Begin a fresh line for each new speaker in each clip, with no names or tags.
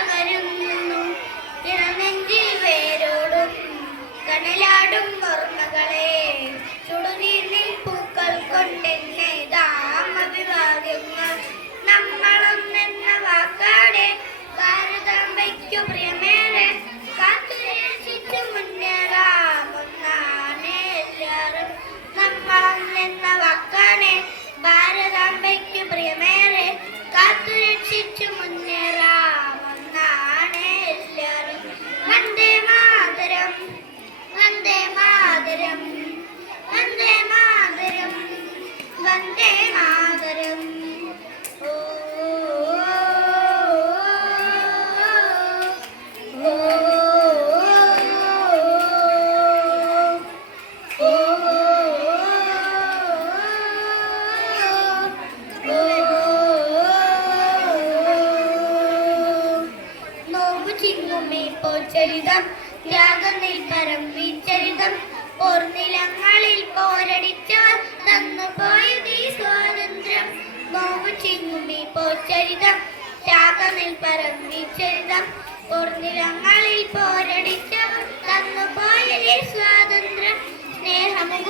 പകരുന്നു ഇളനെഞ്ചിൽ വേരോടും കനലാടും ഓർമ്മകളെ. ചുടുനീരിൽ പൂക്കൾ കൊണ്ടെന്നെ ദാം അഭിവാദ്യങ്ങൾ. നമ്മളൊന്നെന്ന വാക്കാടെ ഭാരതം വയ്ക്കു പ്രിയമേറെ. കാത്തു രക്ഷിച്ചു മുന്നേറാം ഒന്നാണ് എല്ലാവരും നമ്മളൊന്നെന്ന വാക്കാനെ ഭാരതാംബയ്ക്കു പ്രിയമേറെ. കാത്തു മാതരം വന്ദേ മാതരം വന്ദേ മാതരം ഓ ഓ ഓ നോമ്പു ചിങ്ങുമേ പോച്ചരിതം പോർനിലങ്ങളിൽ പോരടിച്ചവർ തന്നു പോയത് ഈ സ്വാതന്ത്ര്യം. നോമ്പു ചിങ്ങുമേ പോച്ചരിതം പറഞ്ഞു ചരിതം. പൊർനിലങ്ങളിൽ പോരടിച്ചവർ തന്നു പോയത് ഈ സ്വാതന്ത്ര്യം. സ്നേഹമുകുളങ്ങൾ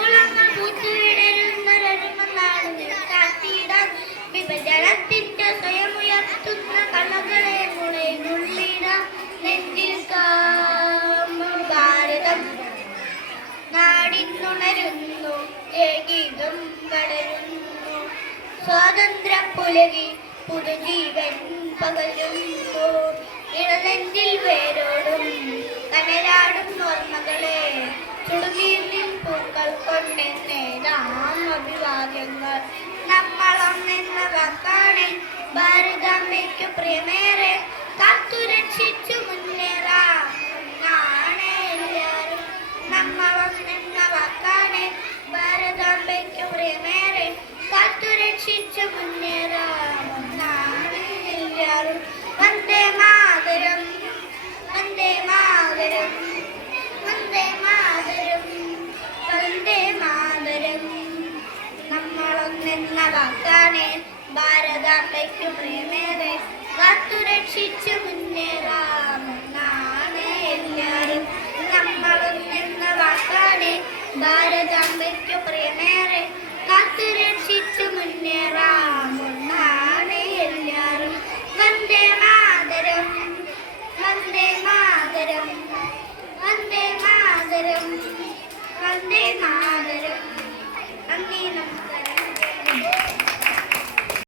സ്വാതന്ത്ര്യ പുലകി പുതുജീവൻ പകരുന്നു ഇളനെഞ്ചിൽ വേരോടും കനലാടും ഓർമ്മകളെ. ചുടുനീരിൽ പൂക്കൾ കൊണ്ടെന്നേതാം അഭിവാദ്യങ്ങൾ. നമ്മളൊന്നെന്ന വാക്കാണ്. ഭാരതമ്മയ്ക്ക് പ്രിയമേറെ. മാതരം. വന്ദേ പ്രേമേറെ. കാത്തുരക്ഷിച്ചു മുന്നേറാമെന്നാണ് Bye.